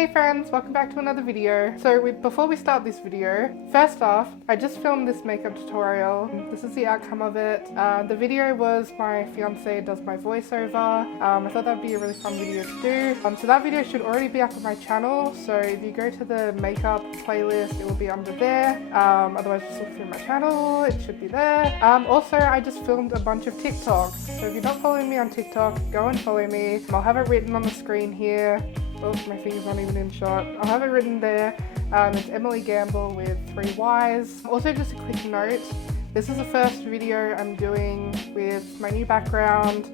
Hey friends, welcome back to another video. So before we start this video, first off, I just filmed this makeup tutorial. This is the outcome of it. The video was my fiance does my voiceover. I thought that would be a really fun video to do. So that video should already be up on my channel. So if you go to the makeup playlist, it will be under there. Otherwise just look through my channel, it should be there. Also, I just filmed a bunch of TikToks. So if you're not following me on TikTok, go and follow me. I'll have it written on the screen here. Oh, my finger's not even in shot. I'll have it written there. It's Emily Gamble with 3 Ys. Also, just a quick note, this is the first video I'm doing with my new background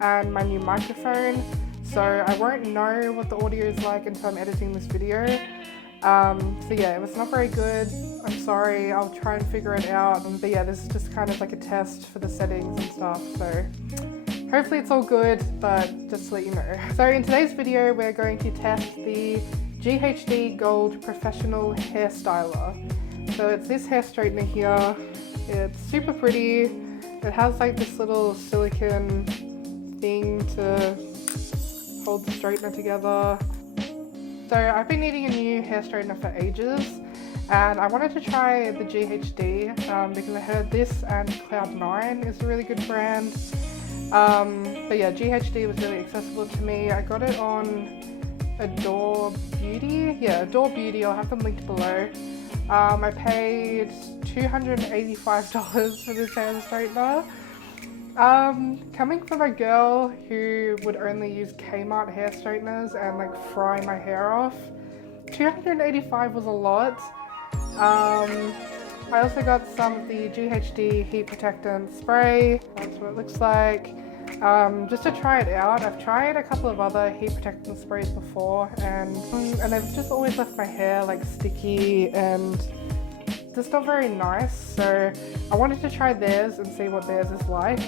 and my new microphone. So I won't know what the audio is like until I'm editing this video. So yeah, it was not very good. I'm sorry, I'll try and figure it out. But yeah, this is just kind of like a test for the settings and stuff. So hopefully it's all good, but just to let you know. So in today's video, we're going to test the GHD Gold Professional Hair Styler. So it's this hair straightener here. It's super pretty. It has like this little silicone thing to hold the straightener together. So I've been needing a new hair straightener for ages, and I wanted to try the GHD because I heard this and Cloud9 is a really good brand. But yeah, GHD was really accessible to me. I got it on Adore Beauty. Yeah, Adore Beauty. I'll have them linked below. I paid $285 for this hair straightener. Coming from a girl who would only use Kmart hair straighteners and like fry my hair off, $285 was a lot. I also got some of the GHD heat protectant spray. That's what it looks like. Just to try it out. I've tried a couple of other heat protectant sprays before, and they've just always left my hair like sticky and just not very nice. So I wanted to try theirs and see what theirs is like.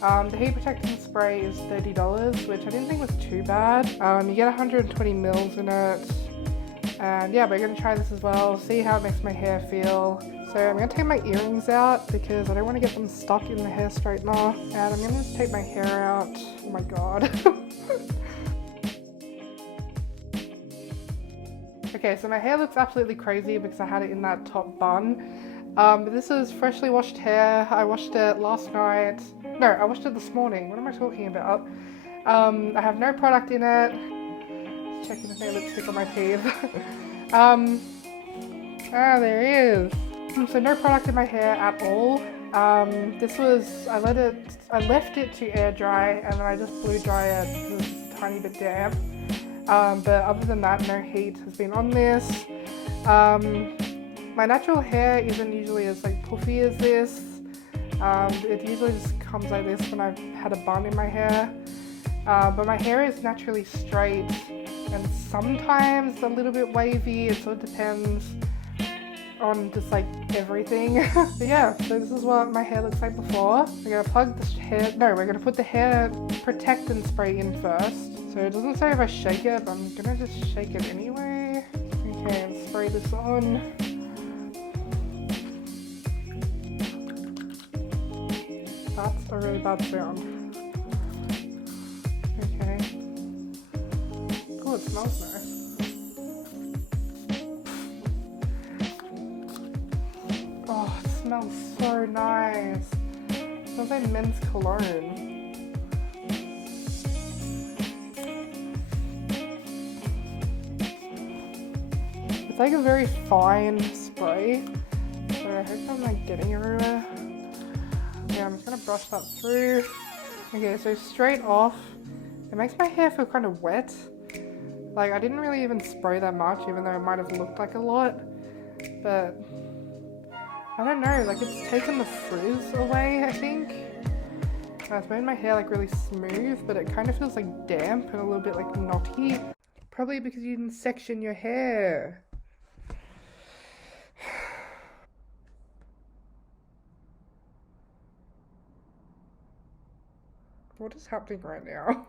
The heat protectant spray is $30, which I didn't think was too bad. You get 120 mils in it. And yeah, we're going to try this as well, see how it makes my hair feel. So I'm going to take my earrings out because I don't want to get them stuck in the hair straightener. And I'm going to just take my hair out. Oh my god. Okay, so my hair looks absolutely crazy because I had it in that top bun. But this is freshly washed hair. I washed it last night. No, I washed it this morning. What am I talking about? I have no product in it. Checking if I have lipstick on my teeth. There he is. So no product in my hair at all. This was, I left it to air dry and then I just blew dry it. It was a tiny bit damp. But other than that, no heat has been on this. My natural hair isn't usually as like puffy as this. It usually just comes like this when I've had a bun in my hair. But my hair is naturally straight and sometimes a little bit wavy. It sort of depends on just like everything. But yeah, so this is what my hair looks like before. We're gonna put the hair protectant spray in first. So it doesn't say if I shake it, but I'm gonna just shake it anyway. Okay, let's spray this on. That's a really bad sound. Okay. Oh, it smells nice. Oh, it smells so nice. It smells like men's cologne. It's like a very fine spray, so I hope I'm like getting everywhere. Yeah, I'm just gonna brush that through. Okay, so straight off, it makes my hair feel kind of wet. Like, I didn't really even spray that much, even though it might have looked like a lot. But I don't know, like it's taken the frizz away, I think. It's made my hair like really smooth, but it kind of feels like damp and a little bit like knotty. Probably because you didn't section your hair. What is happening right now?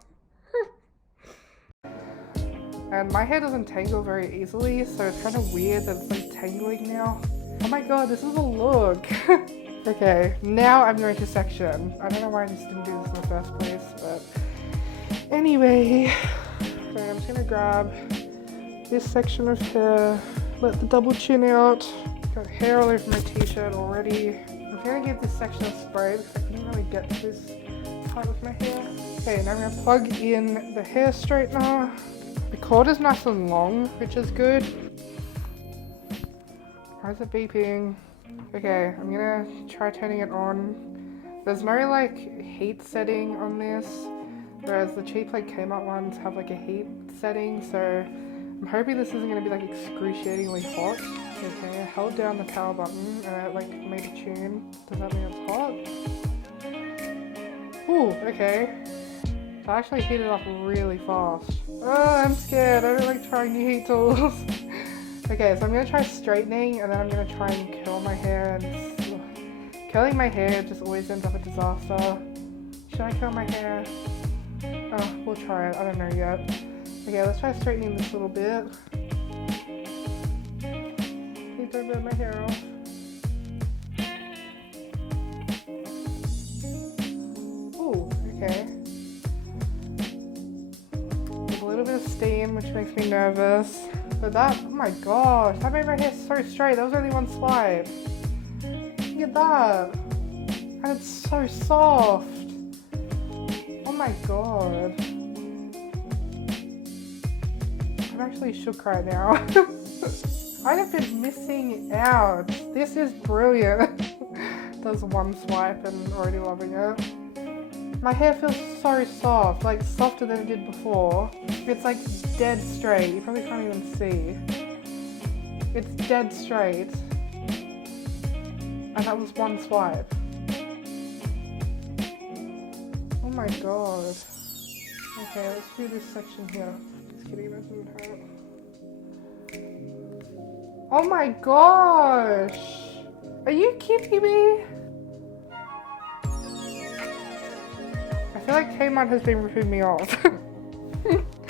And my hair doesn't tangle very easily, so it's kind of weird that it's like tangling now. Oh my god, this is a look. Okay, now I'm going to section. I don't know why I just didn't do this in the first place, but anyway. So I'm just gonna grab this section of hair. Let the double chin out. Got hair all over my t-shirt already. I'm gonna give this section a spray because I couldn't really get to this part with my hair. Okay, now I'm gonna plug in the hair straightener. The cord is nice and long, which is good. Why is it beeping? Okay, I'm gonna try turning it on. There's no like heat setting on this, whereas the cheap like Kmart ones have like a heat setting, so I'm hoping this isn't gonna be like excruciatingly hot. Okay, I held down the power button and it like made a tune. Does that mean it's hot? Ooh, okay. It actually heated up really fast. Oh, I'm scared. I don't like trying new heat tools. Okay, so I'm gonna try straightening and then I'm gonna try and curl my hair, and curling my hair just always ends up a disaster. Should I curl my hair? Oh, we'll try it. I don't know yet. Okay, let's try straightening this little bit. Please don't burn my hair off. Ooh, okay. There's a little bit of steam, which makes me nervous. But that, oh my gosh, that made my hair so straight. That was only one swipe. Look at that. And it's so soft. Oh my god. I'm actually shook right now. I have been missing out. This is brilliant. Does one swipe and already loving it. My hair feels so soft, like softer than it did before. It's like dead straight. You probably can't even see. It's dead straight. And that was one swipe. Oh my god. Okay, let's do this section here. Just kidding, that doesn't hurt. Oh my gosh! Are you kidding me? I feel like Kmart has been ripping me off.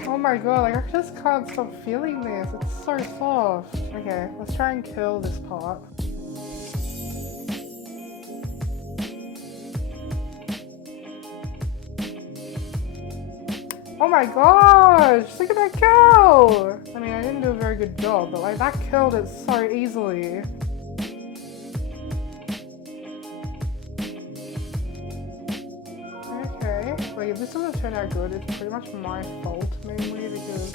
Oh my god, like I just can't stop feeling this. It's so soft. Okay, let's try and curl this part. Oh my gosh, look at that curl! I mean, I didn't do a very good job, but like that curled it so easily. Okay, like if this doesn't turn out good, it's pretty much my fault mainly because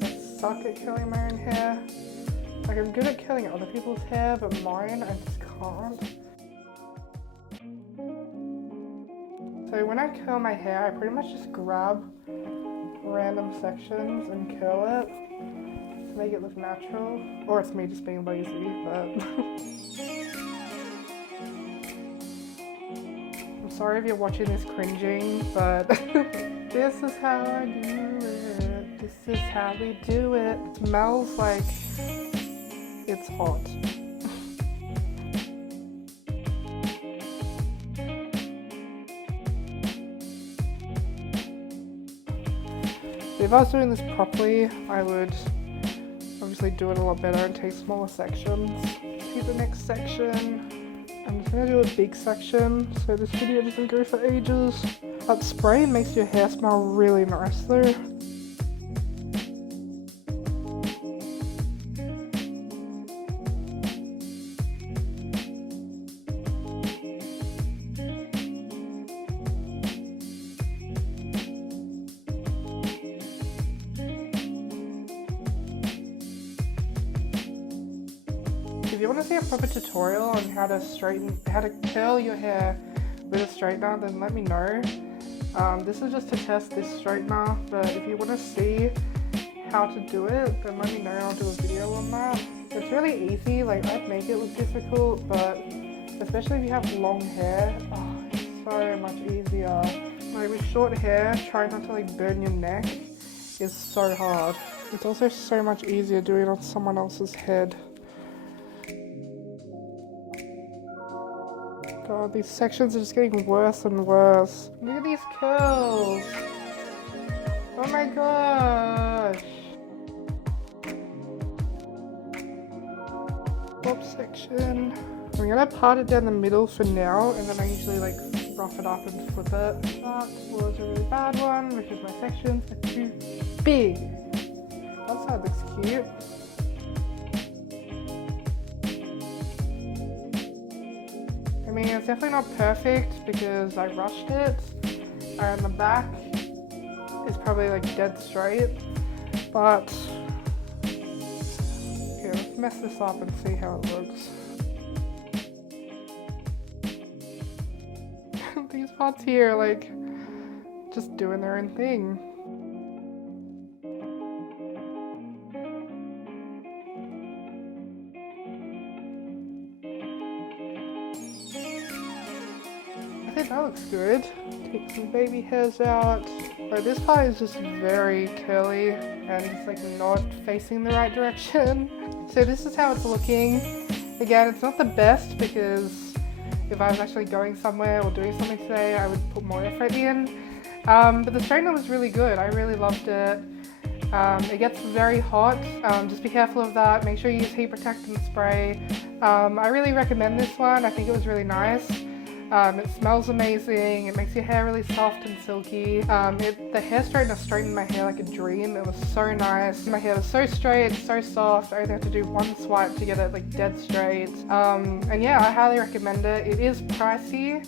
I suck at curling my own hair. Like I'm good at curling other people's hair, but mine I just can't. So when I curl my hair, I pretty much just grab random sections and curl it to make it look natural. Or it's me just being lazy, but I'm sorry if you're watching this cringing, but this is how I do it. This is how we do it. It smells like it's hot. If I was doing this properly, I would obviously do it a lot better and take smaller sections. Here's the next section. I'm just going to do a big section so this video doesn't go for ages. That spray makes your hair smell really nice though. If you want to see a proper tutorial on how to curl your hair with a straightener, then let me know. This is just to test this straightener, but if you want to see how to do it, then let me know and I'll do a video on that. It's really easy, like I'd make it look difficult, but especially if you have long hair, it's so much easier. Like with short hair, trying not to like burn your neck is so hard. It's also so much easier doing it on someone else's head. God, these sections are just getting worse and worse. Look at these curls! Oh my gosh! Top section. I'm gonna part it down the middle for now, and then I usually like rough it up and flip it. That was a really bad one, which is my sections are too big. That's side looks cute. I mean, it's definitely not perfect because I rushed it, and the back is probably like dead straight, but here, let's mess this up and see how it looks. These parts here, like, just doing their own thing. I think that looks good. Take some baby hairs out. But this part is just very curly and it's like not facing the right direction. So this is how it's looking. Again, it's not the best because if I was actually going somewhere or doing something today, I would put more effort in. But the straightener was really good. I really loved it. It gets very hot. Just be careful of that. Make sure you use heat protectant spray. I really recommend this one. I think it was really nice. It smells amazing. It makes your hair really soft and silky. The hair straightener straightened my hair like a dream. It was so nice. My hair was so straight, so soft. I only had to do one swipe to get it like dead straight. And yeah, I highly recommend it. It is pricey,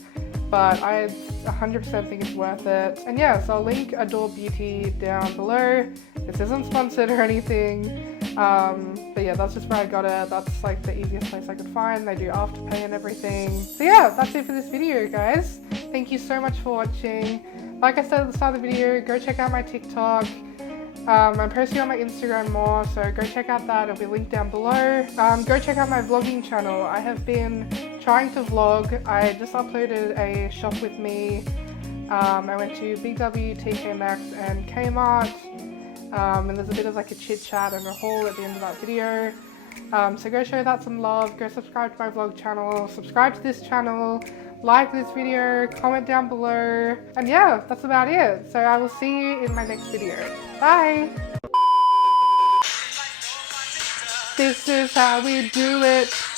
but I 100% think it's worth it. And yeah, so I'll link Adore Beauty down below. This isn't sponsored or anything. But yeah, that's just where I got it. That's like the easiest place I could find. They do Afterpay and everything. So yeah, that's it for this video, guys. Thank you so much for watching. Like I said at the start of the video, go check out my TikTok. I'm posting on my Instagram more, so go check out that. It'll be linked down below. Go check out my vlogging channel. I have been trying to vlog. I just uploaded a shop with me. I went to Big W, TK Maxx and Kmart. And there's a bit of like a chit chat and a haul at the end of that video. So go show that some love, go subscribe to my vlog channel, subscribe to this channel, like this video, comment down below, and yeah, that's about it. So I will see you in my next video. Bye! This is how we do it.